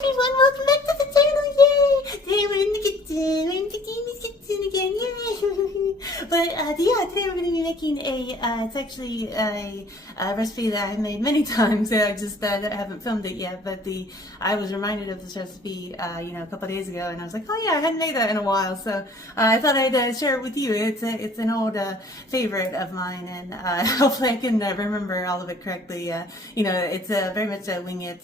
Everyone, welcome back to the channel, yay! Today we're in the kitchen, we're in Christina's kitchen again, yay! But yeah, today we're going to be making it's actually a recipe that I've made many times. I just haven't filmed it yet, but I was reminded of this recipe, a couple days ago, and I was like, oh yeah, I hadn't made that in a while, so I thought I'd share it with you. It's an old favorite of mine, and hopefully I can remember all of it correctly. It's very much a wing it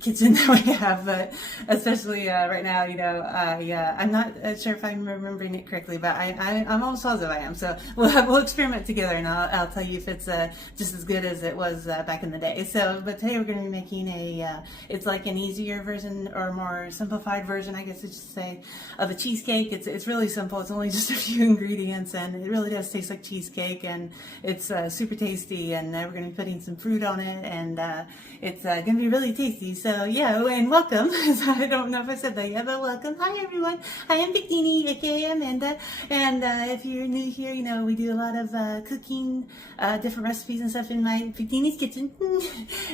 kitchen that we have, but especially right now, I'm not sure if I'm remembering it correctly, but I'm almost positive I am. So we'll experiment together, and I'll tell you if it's just as good as it was back in the day. So, but today we're going to be making it's like an easier version or more simplified version, I guess I should say, of a cheesecake. It's really simple. It's only just a few ingredients, and it really does taste like cheesecake, and it's super tasty. And we're going to be putting some fruit on it, and it's going to be really tasty. So yeah, and welcome. I don't know if I said that yet, but welcome. Hi everyone. I am Bikini, aka Amanda, and if you're new here, we do a lot of cooking, different recipes and stuff in my Bikini's kitchen,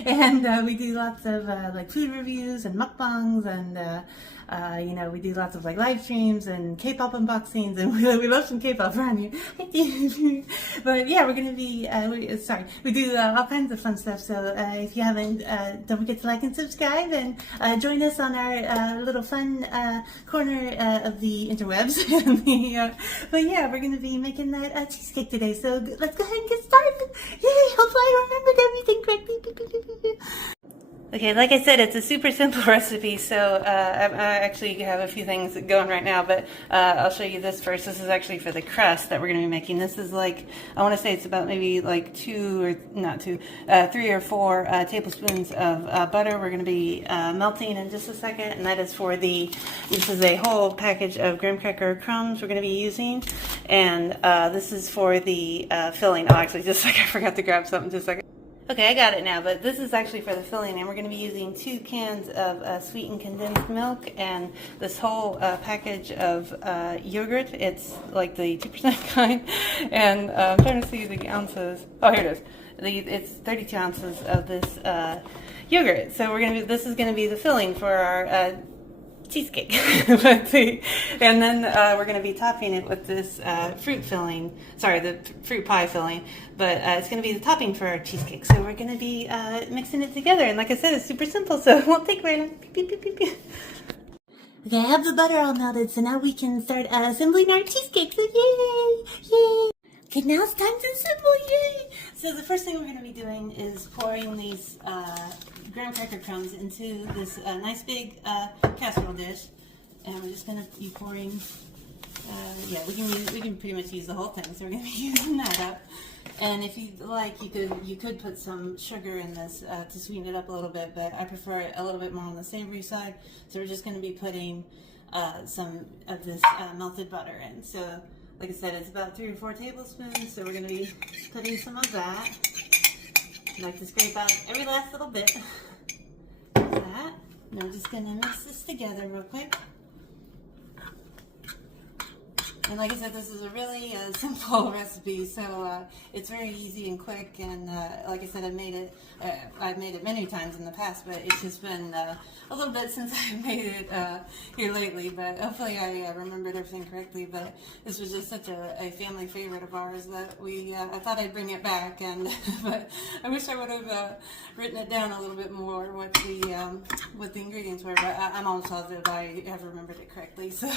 and we do lots of like food reviews and mukbangs, and we do lots of like live streams and K-pop unboxings, and we love some K-pop around here. But yeah, we're gonna be we do all kinds of fun stuff. So if you haven't, don't forget to like and subscribe, and join us on our little fun corner of the interwebs. But yeah, we're gonna be making that cheesecake today. So let's go ahead and get started. Yay! Hopefully I remembered everything correctly. Okay, like I said, it's a super simple recipe, so I actually have a few things going right now, but I'll show you this first. This is actually for the crust that we're going to be making. This is like, I want to say it's about maybe like 3 or 4 tablespoons of butter. We're going to be melting in just a second, and that is for this is a whole package of graham cracker crumbs we're going to be using, and this is for the filling. Oh, actually, just a second, I forgot to grab something, just a second. Okay, I got it now, but this is actually for the filling, and we're going to be using 2 cans of sweetened condensed milk and this whole package of yogurt. It's like the 2% kind, and I'm trying to see the ounces. Oh, here it is. It's 32 ounces of this yogurt. So this is going to be the filling for our cheesecake. And then we're going to be topping it with this fruit filling, the fruit pie filling, but it's going to be the topping for our cheesecake. So we're going to be mixing it together, and like I said, it's super simple, so it won't take very long. Okay, I have the butter all melted, so now we can start assembling our cheesecake. So yay! Yay! Okay, now it's time to assemble, yay! So the first thing we're going to be doing is pouring these graham cracker crumbs into this nice big casserole dish, and we're just going to be pouring, we can pretty much use the whole thing, so we're going to be using that up. And if you like, you could put some sugar in this to sweeten it up a little bit, but I prefer it a little bit more on the savory side, so we're just going to be putting some of this melted butter in. So like I said, it's about 3 or 4 tablespoons, so we're going to be putting some of that. I like to scrape out every last little bit. Like that. And we're just going to mix this together real quick. And like I said, this is a really simple recipe, so it's very easy and quick. And like I said, I've made it many times in the past, but it's just been a little bit since I've made it here lately. But hopefully I remembered everything correctly. But this was just such a family favorite of ours that I thought I'd bring it back. And but I wish I would have written it down a little bit more what the ingredients were. But I'm almost positive I have remembered it correctly. So,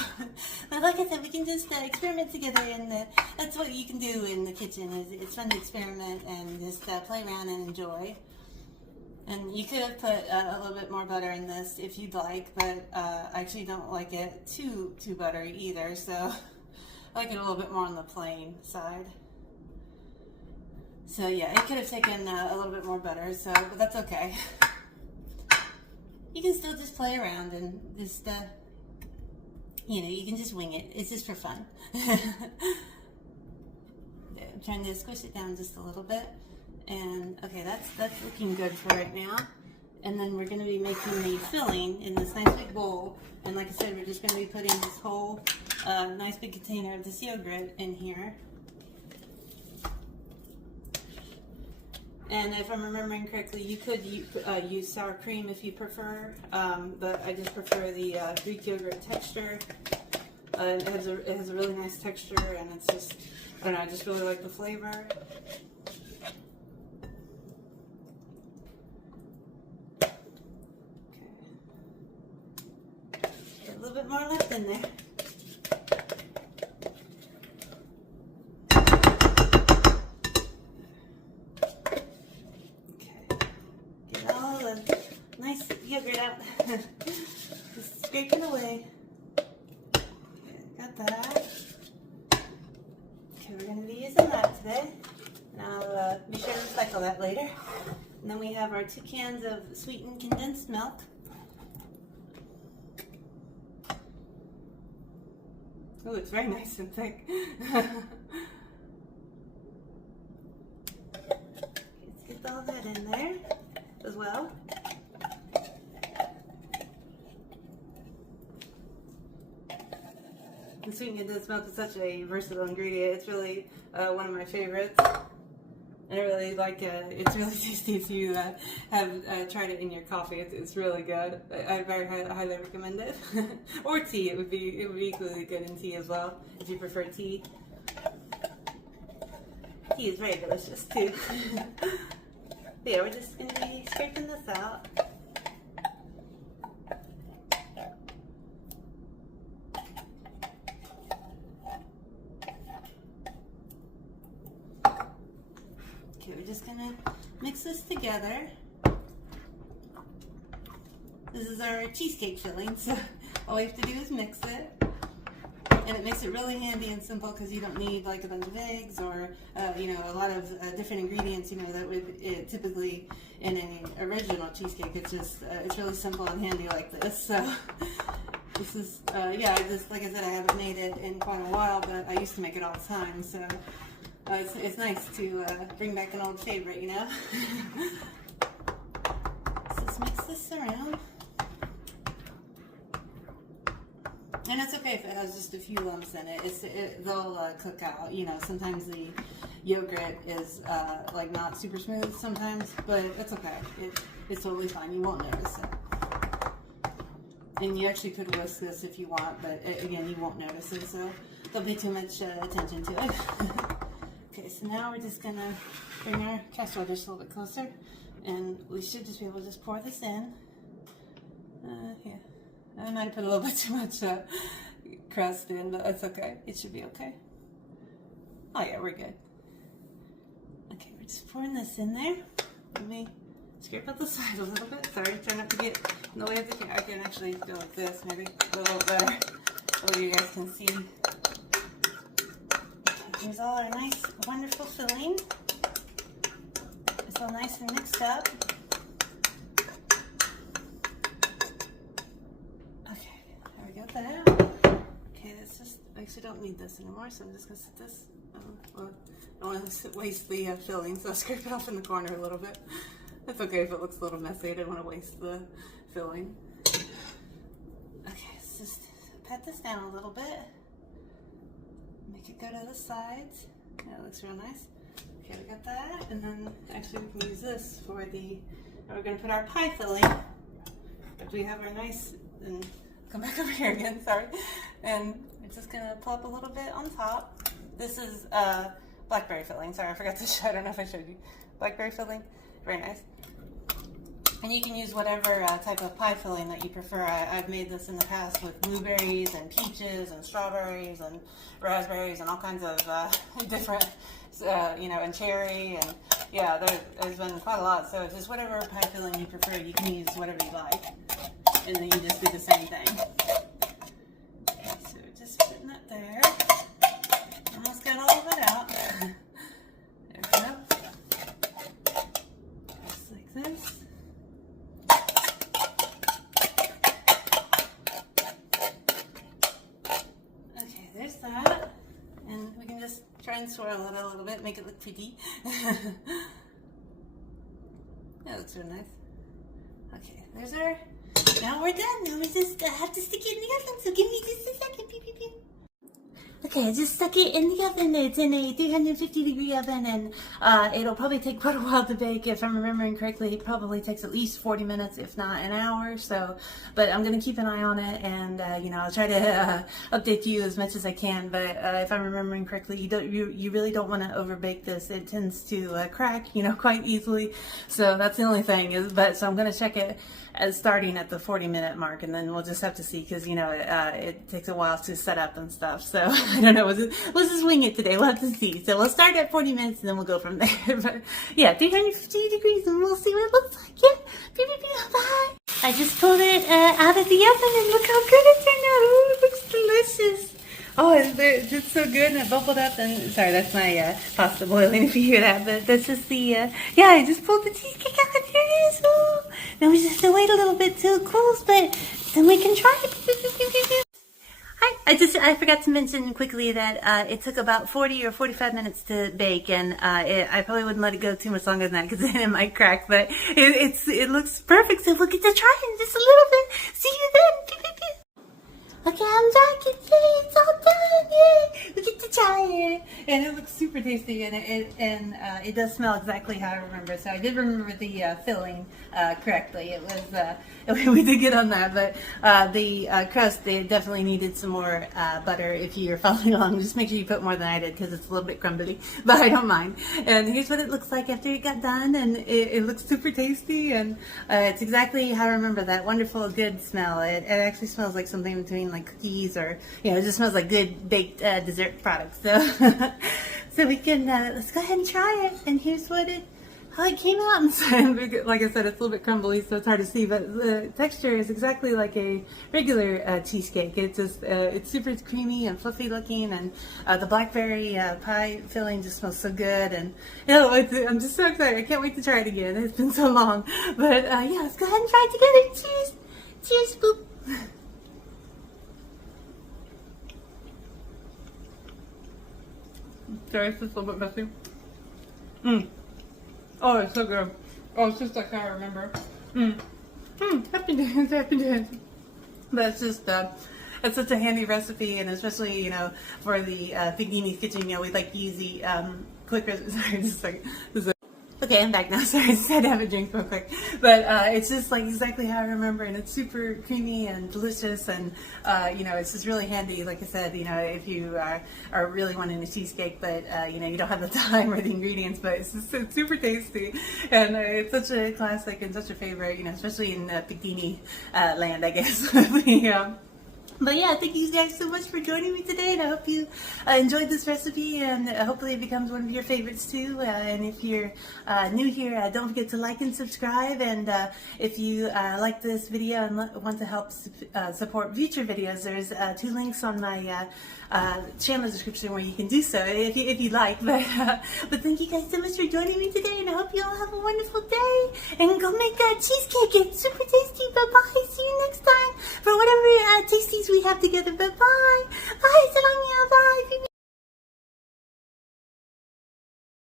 but like I said, we can just experiment together, and that's what you can do in the kitchen. It's fun to experiment and just play around and enjoy. And you could have put a little bit more butter in this if you'd like, but I actually don't like it too buttery either, so I like it a little bit more on the plain side. So yeah, it could have taken a little bit more butter, but that's okay. You can still just play around and just you can just wing it. It's just for fun. I'm trying to squish it down just a little bit. And okay, that's looking good for right now. And then we're going to be making the filling in this nice big bowl. And like I said, we're just going to be putting this whole nice big container of this yogurt in here. And if I'm remembering correctly, you could use sour cream if you prefer, but I just prefer the Greek yogurt texture. It has a really nice texture, and it's just, I don't know, I just really like the flavor. Okay. A little bit more left in there. Nice yogurt out. Just scrape it away. Got that. Okay, we're going to be using that today. And I'll be sure to recycle that later. And then we have our 2 cans of sweetened condensed milk. Oh, it's very nice and thick. Okay, let's get all that in there as well. And sweetened condensed milk is such a versatile ingredient. It's really one of my favorites. And I really like it. It's really tasty if you have tried it in your coffee. It's really good. I very highly recommend it. Or tea. It would be equally good in tea as well if you prefer tea. Tea is very delicious too. But yeah, we're just going to be scraping this out. Okay, we're just going to mix this together. This is our cheesecake filling, so all we have to do is mix it. And it makes it really handy and simple because you don't need like a bunch of eggs or you know, a lot of different ingredients, you know, that would typically in an original cheesecake. It's just it's really simple and handy like this. So this is yeah, like I said, I haven't made it in quite a while, but I used to make it all the time. So it's nice to bring back an old favorite, you know. So let's mix this around. And it's okay if it has just a few lumps in it. They'll cook out. You know, sometimes the yogurt is like not super smooth sometimes, but it's okay. It's totally fine. You won't notice it. And you actually could whisk this if you want, but again, you won't notice it, so don't pay too much attention to it. Okay, so now we're just gonna bring our casserole dish a little bit closer, and we should just be able to just pour this in. Here. I might have put a little bit too much crust in, but that's okay. It should be okay. Oh yeah, we're good. Okay, we're just pouring this in there. Let me scrape out the side a little bit. Sorry, try not to get in the way of the camera. I can actually go like this, maybe a little better, so you guys can see. Okay, here's all our nice, wonderful filling. It's all nice and mixed up. That. Okay, that's just, I actually don't need this anymore, so I'm just going to set this, well, I don't want to waste the filling, so I'll scrape it off in the corner a little bit. That's okay if it looks a little messy, I don't want to waste the filling. Okay, let's just pat this down a little bit, make it go to the sides. That looks real nice. Okay, we got that, and then actually we can use this for the, we're going to put our pie filling, but we have our nice, and come back over here again, sorry. And we're just gonna plop a little bit on top. This is blackberry filling. Sorry, I forgot to show. I don't know if I showed you. Blackberry filling, very nice. And you can use whatever type of pie filling that you prefer. I've made this in the past with blueberries and peaches and strawberries and raspberries and all kinds of different, you know, and cherry, and yeah, there's been quite a lot. So just whatever pie filling you prefer, you can use whatever you like. And then you just do the same thing. Okay, so we're just putting that there. Almost got all of it out. There we go. Just like this. Okay, there's that. And we can just try and swirl it a little bit, make it look pretty. That looks real nice. Okay, there's our. Now we're done. Now we just have to stick it in the oven. So give me just a second. Pew, pew, pew. Okay, I just stuck it in the oven. It's in a 350-degree oven, and it'll probably take quite a while to bake. If I'm remembering correctly, it probably takes at least 40 minutes, if not an hour. So, but I'm gonna keep an eye on it, and I'll try to update you as much as I can. But if I'm remembering correctly, you really don't want to overbake this. It tends to crack, quite easily. So that's the only thing. So I'm gonna check it as starting at the 40-minute mark, and then we'll just have to see, because it takes a while to set up and stuff. So I don't know. Let's just wing it today. We'll have to see. So we'll start at 40 minutes and then we'll go from there. But yeah, 350 degrees, and we'll see what it looks like. Yeah, bye. I just pulled it out of the oven, and look how good it turned out. Oh, it looks delicious. Oh, it's just so good, and it bubbled up. And sorry, that's my pasta boiling, if you hear that. But that's just the I just pulled the cheesecake out. Here it is. Oh, now we just have to wait a little bit till it cools, but then we can try it. I forgot to mention quickly that it took about 40 or 45 minutes to bake, and I probably wouldn't let it go too much longer than that, because then it might crack. But it looks perfect, so we'll get to try it in just a little bit. See you then. Okay, I'm back, and yay, it's all done, yay! We get to try it, and it looks super tasty, and it does smell exactly how I remember. So I did remember the filling correctly. It was we did get on that, but the crust, they definitely needed some more butter. If you're following along, just make sure you put more than I did, because it's a little bit crumbly, but I don't mind. And here's what it looks like after it got done, and it looks super tasty, and it's exactly how I remember, that wonderful, good smell. It actually smells like something between like cookies, or it just smells like good baked dessert products. So so we can let's go ahead and try it. And here's how it came out. And like I said, it's a little bit crumbly, so it's hard to see, but the texture is exactly like a regular cheesecake. It's just it's super creamy and fluffy looking, and the blackberry pie filling just smells so good. And I'm just so excited. I can't wait to try it again. It's been so long. But yeah, let's go ahead and try it together. Cheers. Cheers, boop. Sorry, it's just a little bit messy. Oh, it's so good. Oh, it's just like how I remember. Happy dance. But it's just, it's such a handy recipe, and especially, for the Figini's Kitchen, we like easy, quick recipes. Sorry, just a second. Okay, I'm back now. Sorry, I just had to have a drink real quick. But it's just like exactly how I remember, and it's super creamy and delicious, and it's just really handy. Like I said, if you are really wanting a cheesecake, but you don't have the time or the ingredients, but it's super tasty, and it's such a classic and such a favorite, especially in Pictini land, I guess. But yeah, thank you guys so much for joining me today, and I hope you enjoyed this recipe, and hopefully it becomes one of your favorites too. And if you're new here, don't forget to like and subscribe. And if you like this video and want to help support future videos, there's 2 links on my channel description where you can do so if you like. But thank you guys so much for joining me today, and I hope you all have a wonderful day. And go make a cheesecake. It's super tasty. Bye bye. See you next time for whatever tasties we have together. Bye bye. Bye.